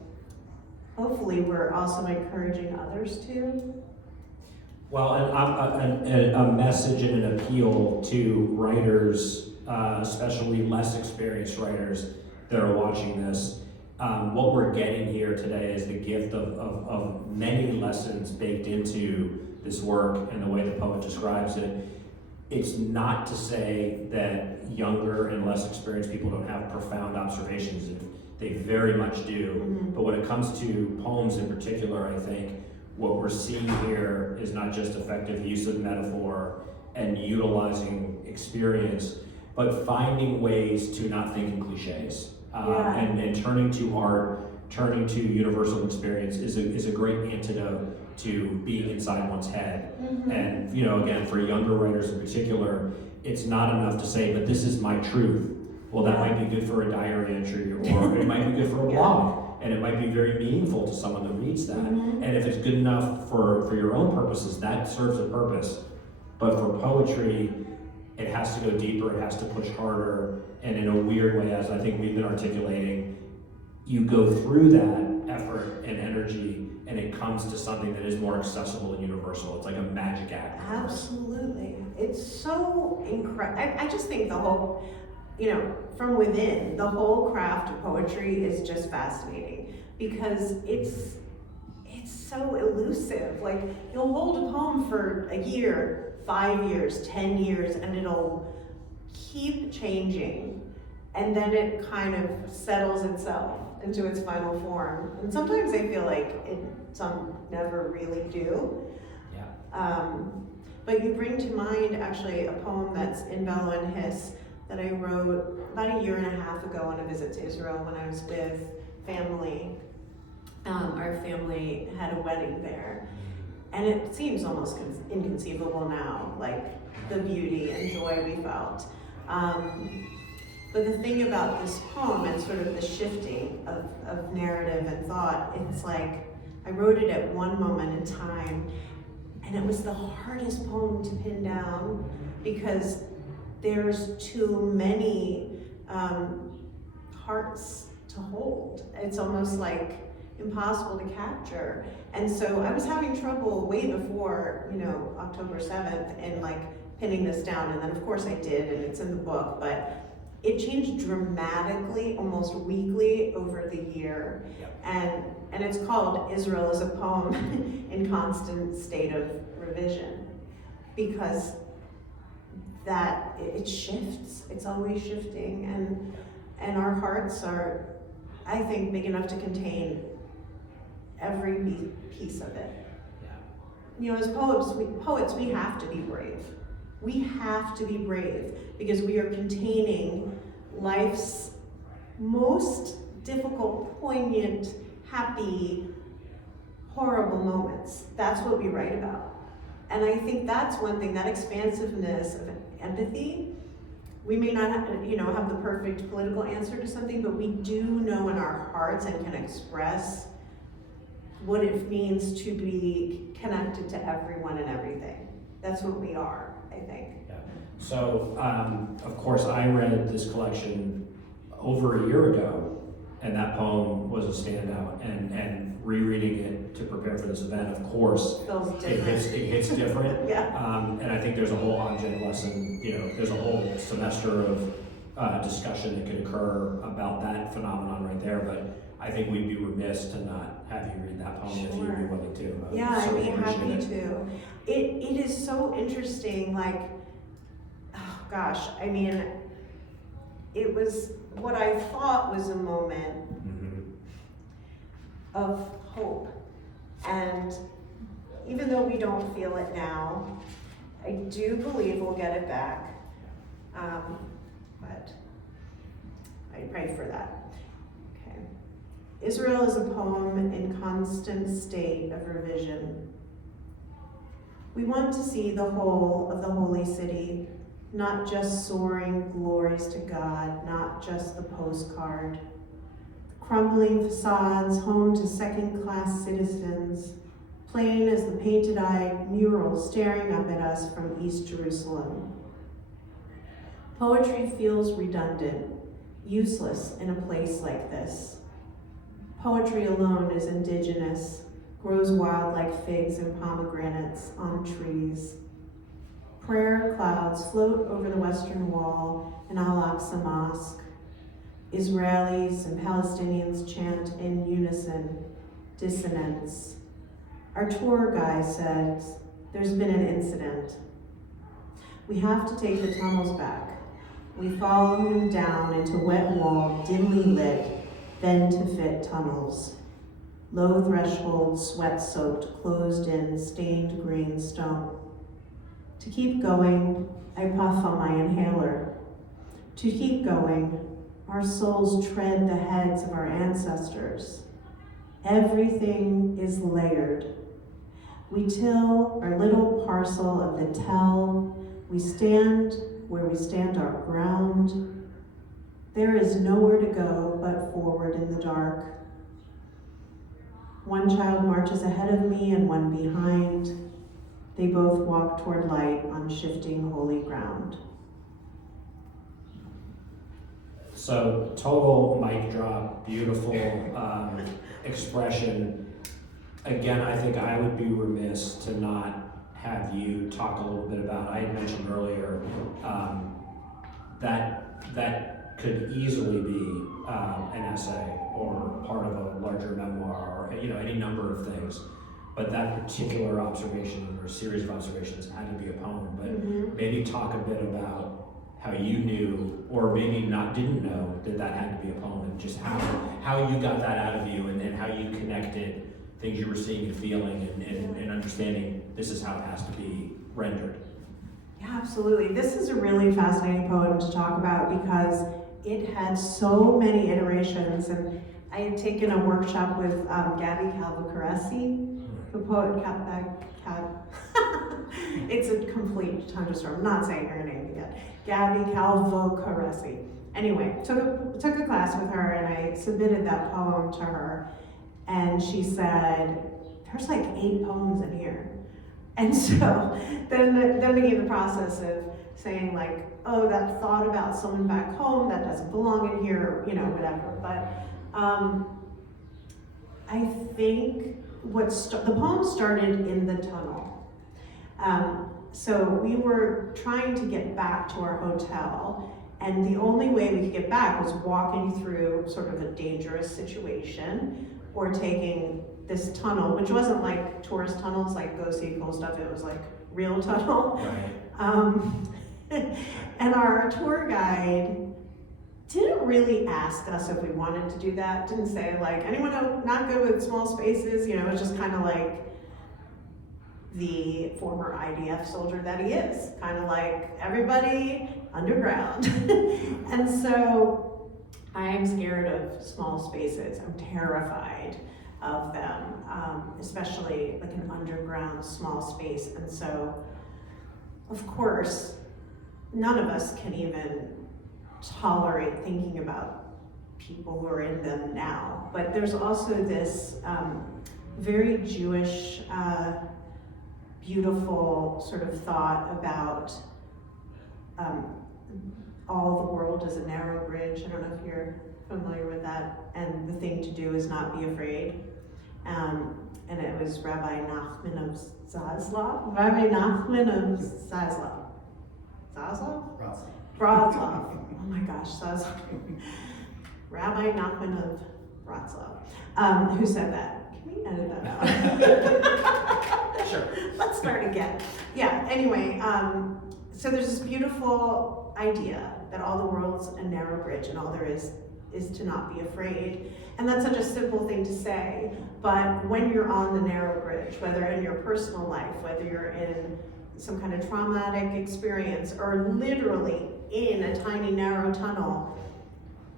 hopefully we're also encouraging others to. Well, and a message and an appeal to writers, especially less experienced writers that are watching this. What we're getting here today is the gift of many lessons baked into this work and the way the poet describes it. It's not to say that younger and less experienced people don't have profound observations. They very much do. Mm-hmm. But when it comes to poems in particular, I think what we're seeing here is not just effective use of metaphor and utilizing experience, but finding ways to not think in cliches. And turning to art, turning to universal experience is a great antidote to being inside one's head. Mm-hmm. And again, for younger writers in particular, it's not enough to say, but this is my truth. Well, that might be good for a diary entry, or it might be good for a blog, and it might be very meaningful to someone that reads that. Mm-hmm. And if it's good enough for your own purposes, that serves a purpose. But for poetry, it has to go deeper, it has to push harder, and in a weird way, as I think we've been articulating, you go through that effort and energy, and it comes to something that is more accessible and universal. It's like a magic act. Absolutely. It's so incredible. I just think the whole, from within, the whole craft of poetry is just fascinating because it's so elusive. Like, you'll hold a poem for a year, 5 years, 10 years, and it'll keep changing, and then it kind of settles itself into its final form. And sometimes I feel like some never really do. Yeah. But you bring to mind actually a poem that's in Bellow and Hiss that I wrote about a year and a half ago on a visit to Israel when I was with family. Our family had a wedding there. And it seems almost inconceivable now, like the beauty and joy we felt. But the thing about this poem and sort of the shifting of narrative and thought, it's like I wrote it at one moment in time, and it was the hardest poem to pin down because there's too many hearts to hold. It's almost like impossible to capture. And so I was having trouble way before, October 7th and like pinning this down. And then of course I did, and it's in the book, but it changed dramatically, almost weekly over the year. Yep. And it's called Israel is a Poem in Constant State of Revision, because that it shifts. It's always shifting, and our hearts are, I think, big enough to contain every piece of it. Yeah. As poets, we have to be brave. We have to be brave because we are containing life's most difficult, poignant, happy, horrible moments. That's what we write about. And I think that's one thing, that expansiveness of empathy. We may not have the perfect political answer to something, but we do know in our hearts and can express what it means to be connected to everyone and everything. That's what we are, I think. Yeah. So, of course, I read this collection over a year ago, and that poem was a standout. And rereading it to prepare for this event, of course, it hits different. Yeah. And I think there's a whole object lesson. There's a whole semester of discussion that could occur about that phenomenon right there. But I think we'd be remiss to not have you read that poem if you'd be willing to. Yeah, I'd be happy it. to. It is so interesting, like, oh gosh, I mean, it was what I thought was a moment of hope. And even though we don't feel it now, I do believe we'll get it back. But I pray for that. Okay. Israel is a poem in constant state of revision. We want to see the whole of the holy city, not just soaring glories to God, not just the postcard. Crumbling facades home to second-class citizens, plain as the painted-eyed mural staring up at us from East Jerusalem. Poetry feels redundant, useless in a place like this. Poetry alone is indigenous, grows wild like figs and pomegranates on trees. Prayer clouds float over the western wall in Al-Aqsa Mosque. Israelis and Palestinians chant in unison, dissonance. Our tour guide says, there's been an incident. We have to take the tunnels back. We follow him down into wet wall, dimly lit, then to fit tunnels. Low threshold, sweat-soaked, closed-in, stained green stone. To keep going, I puff on my inhaler. To keep going, our souls tread the heads of our ancestors. Everything is layered. We till our little parcel of the tell. We stand where we stand our ground. There is nowhere to go but forward in the dark. One child marches ahead of me and one behind. They both walk toward light on shifting holy ground. So total mic drop, beautiful expression. Again, I think I would be remiss to not have you talk a little bit about, I had mentioned earlier, that could easily be an essay or part of a larger memoir or any number of things. But that particular observation or series of observations had to be a poem. But maybe talk a bit about how you knew, or maybe didn't know that had to be a poem, and just how you got that out of you, and how you connected things you were seeing and feeling and understanding this is how it has to be rendered. Yeah, absolutely. This is a really fascinating poem to talk about because it had so many iterations, and I had taken a workshop with Gabby Calvacaresi, the poet it's a complete tongue twister. I'm not saying her name again. Gabby Calvacaresi. Anyway, took a class with her, and I submitted that poem to her, and she said, "There's like 8 poems in here." And so then began the process of saying like, "Oh, that thought about someone back home that doesn't belong in here," whatever. But I think the poem started in the tunnel. So we were trying to get back to our hotel, and the only way we could get back was walking through sort of a dangerous situation or taking this tunnel, which wasn't like tourist tunnels, like go see cool stuff. It was like real tunnel. Right. And our tour guide didn't really ask us if we wanted to do that. Didn't say like, anyone not good with small spaces? It was just kind of like the former IDF soldier that he is. Kind of like, everybody underground. And so I am scared of small spaces. I'm terrified of them, especially like an underground small space. And so, of course, none of us can even tolerate thinking about people who are in them now. But there's also this very Jewish, beautiful sort of thought about all the world is a narrow bridge. I don't know if you're familiar with that. And the thing to do is not be afraid. And it was Rabbi Nachman of Zaslav. Wroclaw. Oh my gosh, Zaslav. Rabbi Nachman of Wroclaw, who said that. Can we edit that out? Sure. Let's start again. Yeah, anyway, so there's this beautiful idea that all the world's a narrow bridge and all there is to not be afraid. And that's such a simple thing to say, but when you're on the narrow bridge, whether in your personal life, whether you're in some kind of traumatic experience, or literally in a tiny narrow tunnel,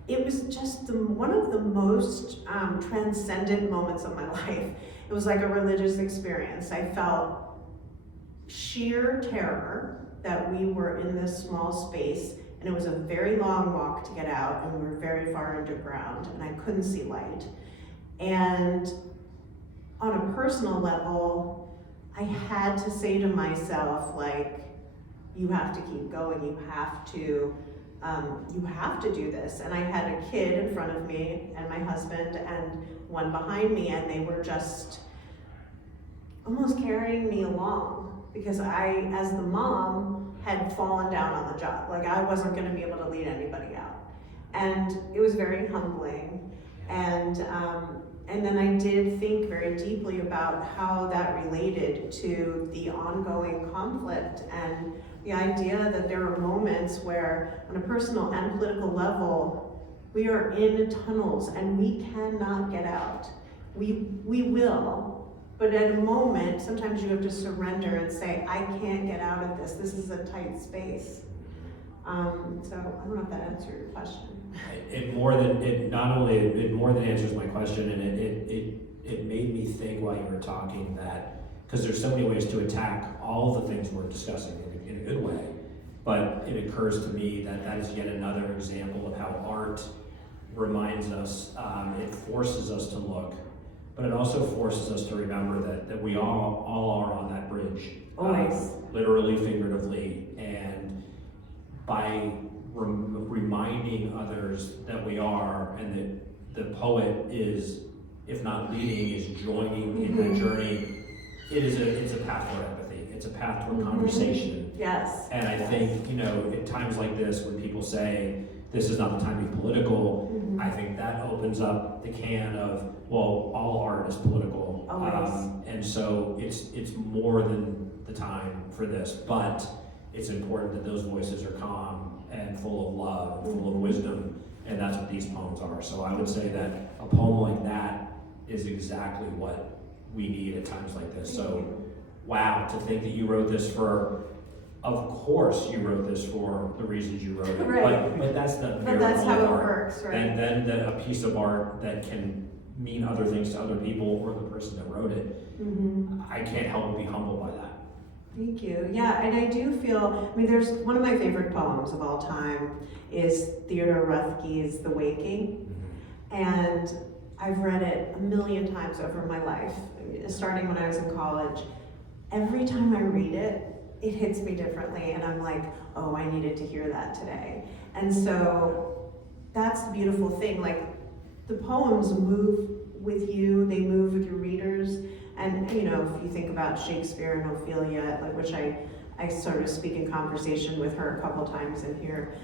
it was just one of the most transcendent moments of my life. It was like a religious experience. I felt sheer terror that we were in this small space, and it was a very long walk to get out, and we were very far underground, and I couldn't see light. And on a personal level, I had to say to myself, like, you have to keep going, you have to do this. And I had a kid in front of me, and my husband, and one behind me, and they were just almost carrying me along, because I, as the mom, had fallen down on the job. Like, I wasn't gonna be able to lead anybody out. And it was very humbling. And then I did think very deeply about how that related to the ongoing conflict, and the idea that there are moments where, on a personal and political level, we are in tunnels and we cannot get out. We will, but at a moment, sometimes you have to surrender and say, I can't get out of this. This is a tight space. So I don't know if that answered your question. It more than answers my question, and it made me think while you were talking that, because there's so many ways to attack all the things we're discussing in a good way, but it occurs to me that that is yet another example of how art reminds us, it forces us to look, but it also forces us to remember that we all are on that bridge. Always. Literally, figuratively, and by reminding others that we are, and that the poet is, if not leading, is joining in that journey. It's a path toward empathy. It's a path toward conversation. Yes. And I think, at times like this, when people say, this is not the time to be political, I think that opens up the can of, well, all art is political. And so it's more than the time for this, but it's important that those voices are calm and full of love and full of wisdom, and that's what these poems are. So I would say that a poem like that is exactly what we need at times like this. So, wow, to think that you wrote this of course you wrote this for the reasons you wrote it, right. but that's the But that's how it works, right? And then a piece of art that can mean other things to other people or the person that wrote it. I can't help but be humbled by that. Thank you. Yeah, and I do feel, there's one of my favorite poems of all time is Theodore Roethke's The Waking. And I've read it a million times over my life, starting when I was in college. Every time I read it, it hits me differently, and I'm like, oh, I needed to hear that today. And so that's the beautiful thing. Like, the poems move with you, they move with your readers. And if you think about Shakespeare and Ophelia, like, which I sort of speak in conversation with her a couple times in here,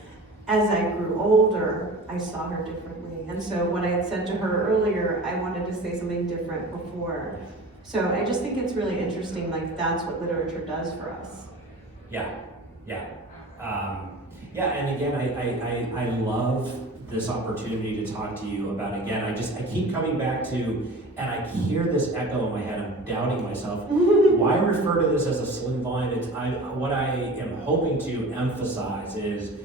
as I grew older, I saw her differently. And so what I had said to her earlier, I wanted to say something different before. So I just think it's really interesting, like, that's what literature does for us. And again, I love this opportunity to talk to you about, again, I keep coming back to, and I hear this echo in my head, I'm doubting myself. Why refer to this as a slim volume? What I am hoping to emphasize is,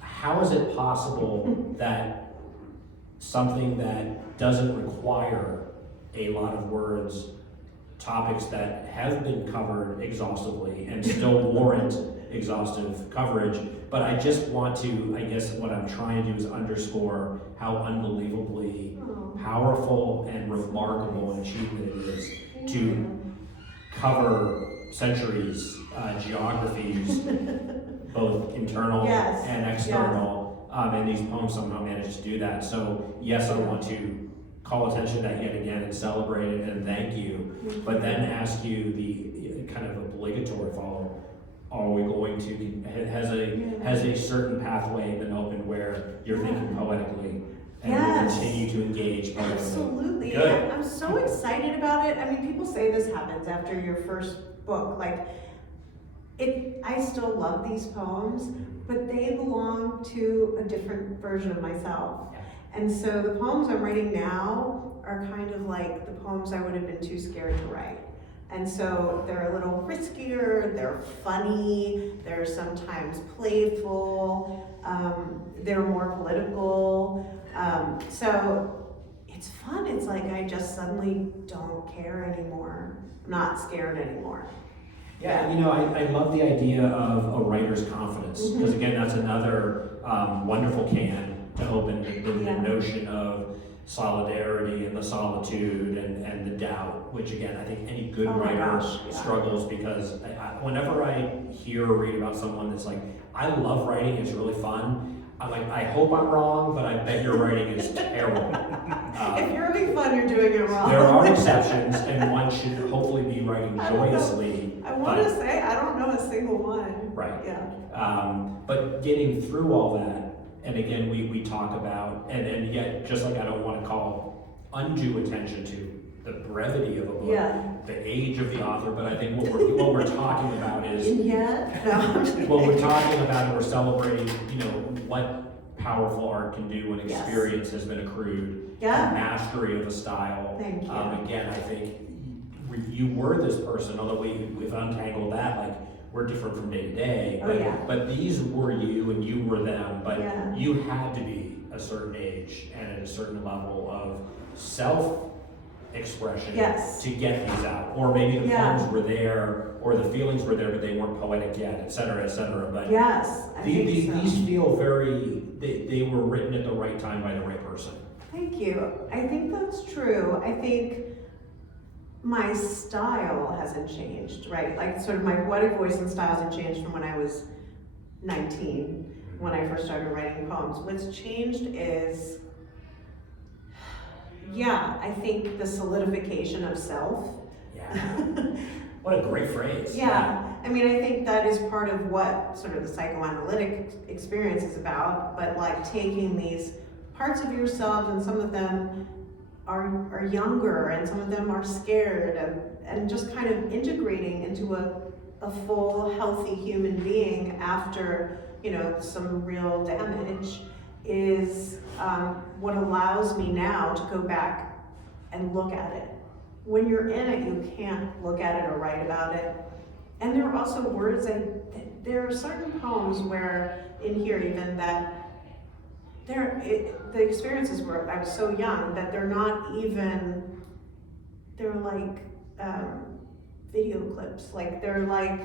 how is it possible that something that doesn't require a lot of words, topics that have been covered exhaustively and still warrant exhaustive coverage, but I just want to, I guess what I'm trying to do is underscore how unbelievably powerful and remarkable an achievement it is to cover centuries, geographies, both internal and external, and these poems somehow managed to do that. So yes, I want to call attention to that yet again and celebrate it and thank you, but then ask you the kind of obligatory follow. Are we going to, has a certain pathway been opened where you're thinking poetically and will continue to engage poetically? Absolutely. Good. I'm so excited about it. People say this happens after your first book. I still love these poems, but they belong to a different version of myself. And so the poems I'm writing now are kind of like the poems I would have been too scared to write. And so they're a little riskier, they're funny, they're sometimes playful, they're more political. So it's fun. It's like I just suddenly don't care anymore. I'm not scared anymore. Yeah, I love the idea of a writer's confidence, because again, that's another wonderful can to open the notion of solidarity and the solitude and the doubt, which again, I think any good writer struggles, because whenever I hear or read about someone that's like, I love writing, it's really fun, I'm like, I hope I'm wrong, but I bet your writing is terrible. If you're having fun, you're doing it wrong. There are exceptions, and one should hopefully be writing joyously. I want to say, I don't know a single one. Right. Yeah. But getting through all that, and again, we talk about, and yet, just like I don't want to call undue attention to the brevity of a book, the age of the author, but I think what we're talking about is what we're talking about, and we're celebrating, what powerful art can do when experience has been accrued, mastery of a style. Thank you. Again, I think you were this person, although we've untangled that, like, we're different from day to day, but these were you and you were them, but you had to be a certain age and at a certain level of self-expression to get these out. Or maybe the poems were there, or the feelings were there, but they weren't poetic yet, et cetera, but these feel very, they were written at the right time by the right person. Thank you. I think that's true. I think my style hasn't changed, right? Like sort of my poetic voice and style hasn't changed from when I was 19, when I first started writing poems. What's changed is, I think the solidification of self. Yeah. What a great phrase. I mean, I think that is part of what sort of the psychoanalytic experience is about, but like taking these parts of yourself, and some of them are younger, and some of them are scared, and just kind of integrating into a full, healthy human being after, some real damage is what allows me now to go back and look at it. When you're in it, you can't look at it or write about it. And there are also words, there are certain poems where, in here even, that the experiences were, I was so young that they're like video clips. Like they're not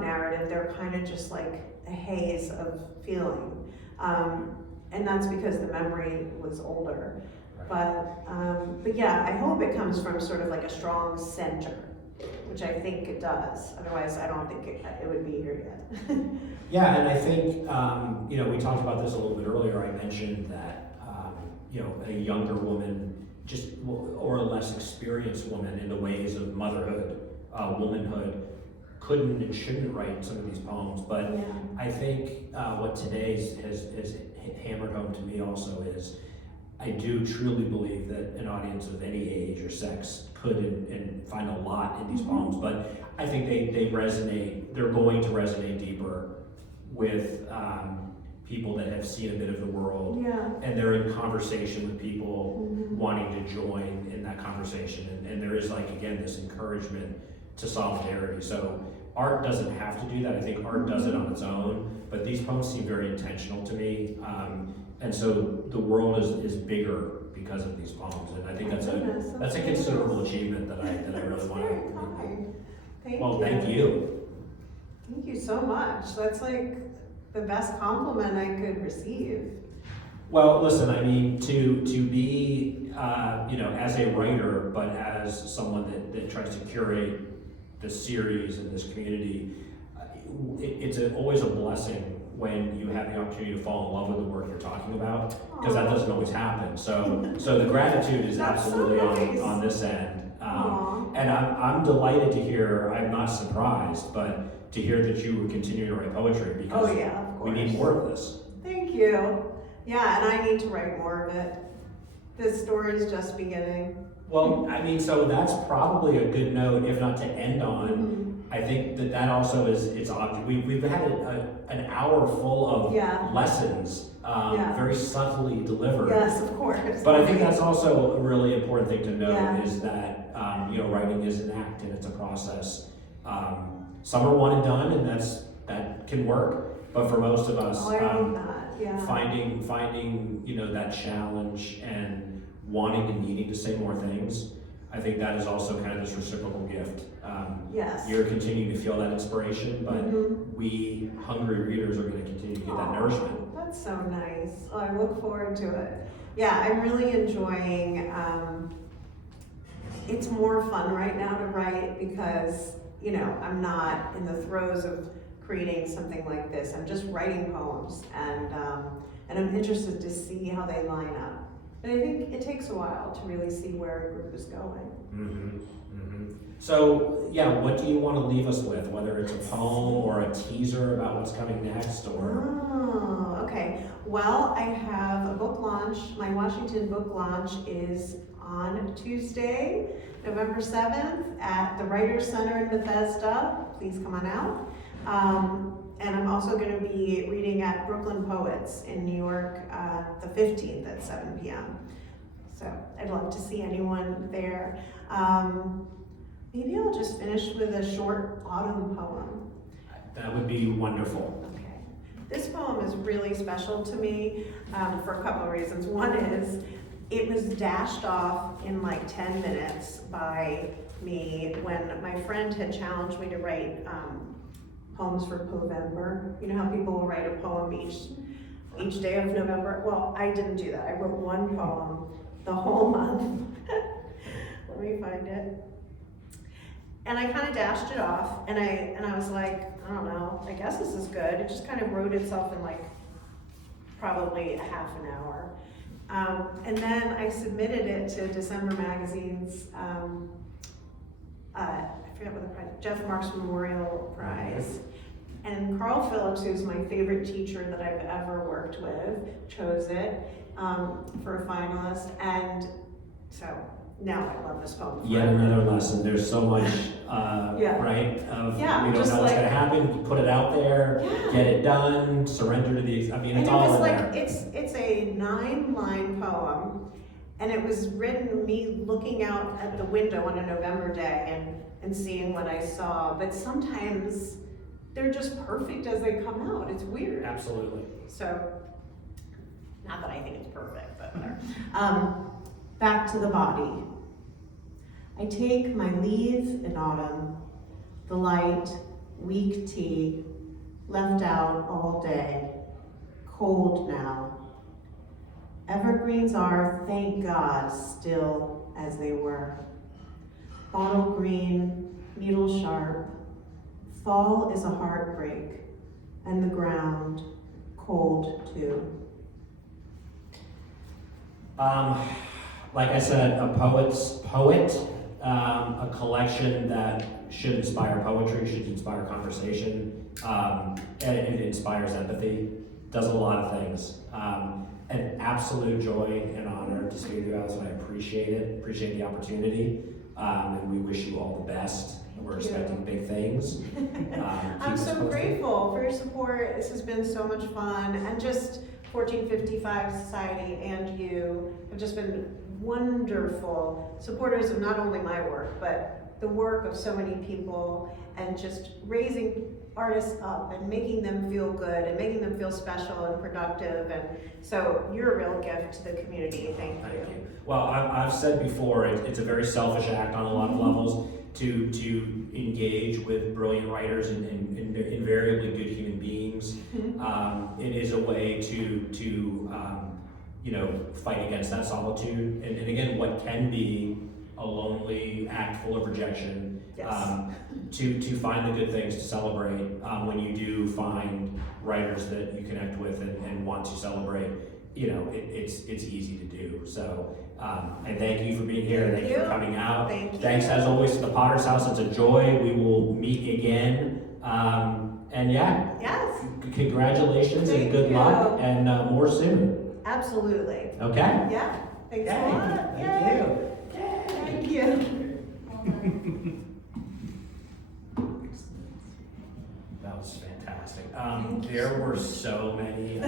narrative. They're kind of just like a haze of feeling. And that's because the memory was older. But I hope it comes from sort of like a strong center, which I think it does. Otherwise, I don't think it would be here yet. Yeah, and I think, we talked about this a little bit earlier. I mentioned that, a younger woman, or a less experienced woman in the ways of motherhood, womanhood, couldn't and shouldn't write some of these poems. But I think what today has hammered home to me also is, I do truly believe that an audience of any age or sex could and find a lot in these poems, but I think they resonate, they're going to resonate deeper with people that have seen a bit of the world, and they're in conversation with people wanting to join in that conversation, and there is, like, again, this encouragement to solidarity. So art doesn't have to do that. I think art does it on its own, but these poems seem very intentional to me. And so the world is bigger because of these poems, and I think that's a considerable achievement that I really want to. Thank you. Thank you. Thank you so much. That's like the best compliment I could receive. Well, listen, I mean, to be as a writer, but as someone that tries to curate this series and this community, it's always a blessing when you have the opportunity to fall in love with the work you're talking about, because that doesn't always happen. So the gratitude is absolutely on this end. And I'm delighted to hear, I'm not surprised, but to hear that you were continuing to write poetry, because of course. We need more of this. Thank you. Yeah, and I need to write more of it. This story is just beginning. Well, I mean, so that's probably a good note, if not to end on. I think that also is its object. We've had an hour full of lessons Yeah. very subtly delivered. Yes, of course. But I think that's also a really important thing to note Yeah. is that writing is an act and it's a process. Some are one and done, and that can work. But for most of us, I hope not. Yeah. finding that challenge and wanting and needing to say more things, I think that is also kind of this reciprocal gift. Yes. You're continuing to feel that inspiration, but Mhm. we hungry readers are going to continue to get that nourishment. That's so nice. Oh, I look forward to it. Yeah, I'm really enjoying. It's more fun right now to write because I'm not in the throes of creating something like this. I'm just writing poems, and I'm interested to see how they line up. But I think it takes a while to really see where a group is going. Mm-hmm. Mm-hmm. So, yeah, what do you want to leave us with? Whether it's a poem or a teaser about what's coming next, or... Oh, okay. Well, I have a book launch. My Washington book launch is on Tuesday, November 7th at the Writers Center in Bethesda. Please come on out. And I'm also going to be reading at Brooklyn Poets in New York the 15th at 7 p.m. So I'd love to see anyone there. Maybe I'll just finish with a short autumn poem. That would be wonderful. Okay. This poem is really special to me for a couple of reasons. One is it was dashed off in like 10 minutes by me when my friend had challenged me to write poems for November. You know how people will write a poem each day of November? Well, I didn't do that. I wrote one poem the whole month. Let me find it. And I kind of dashed it off, and I was like, I don't know, I guess this is good. It just kind of wrote itself in like probably a half an hour. And then I submitted it to December Magazine's, I forget what the prize, Jeff Marks Memorial Prize. And Carl Phillips, who's my favorite teacher that I've ever worked with, chose it for a finalist. And so now I love this poem. Yet another lesson. There's so much, Yeah. right? Of Yeah, we don't just know what's like- going to happen. Put it out there. Yeah. Get it done. Surrender to the. I mean, And it's it all was in like, there. it's a 9-line poem, and it was written me looking out at the window on a November day and seeing what I saw. But sometimes they're just perfect as they come out. It's weird. Absolutely. So, not that I think it's perfect, but whatever. Back to the body. I take my leave in autumn, the light, weak tea, left out all day, cold now. Evergreens are, thank God, still as they were. Bottle green, needle sharp. Fall is a heartbreak, and the ground, cold too. Like I said, a poet's poet, a collection that should inspire poetry, should inspire conversation, and it inspires empathy, does a lot of things. An absolute joy and honor to speak to you, Alyson. I appreciate the opportunity, and we wish you all the best. We're expecting big things. I'm so grateful for your support. This has been so much fun, and just 1455 Society and you have just been wonderful supporters of not only my work, but the work of so many people, and just raising artists up and making them feel good and making them feel special and productive. And so you're a real gift to the community. Thank you. Thank you. Well, I've said before, it's a very selfish act on a lot of levels to engage with brilliant writers and invariably good human beings. It is a way to fight against that solitude. And again, what can be a lonely act full of rejection, Yes. to find the good things to celebrate when you do find writers that you connect with and want to celebrate. It's easy to do. So, and thank you for being here. Thank you for coming out. Thank you. Thanks as always to the Potter's House. It's a joy. We will meet again. And yeah, Yes, congratulations and Thank good you. luck, and more soon. absolutely. Okay? Yeah, thanks a Yay. lot. Thank Yay. you. Thank you. That was fantastic. There were so many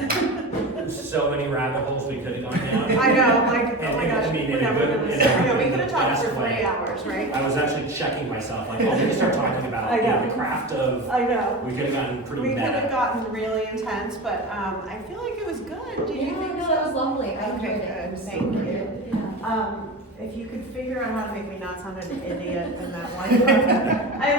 rabbit holes we could have gone down. I know, like, oh my And- gosh, I mean, we're in a never good- gonna in a say, good- we could have talked for best 3 way. hours, right? I was actually checking myself, like, oh, we can start talking about I know. the craft of, I know. we could have gotten pretty We could have meta. gotten really intense, but, I feel like it was good. Did you think no, so? it was lovely. I Okay, enjoyed it. good. So Thank you. good. Yeah. If you could figure out how to make me not sound an idiot in that one. I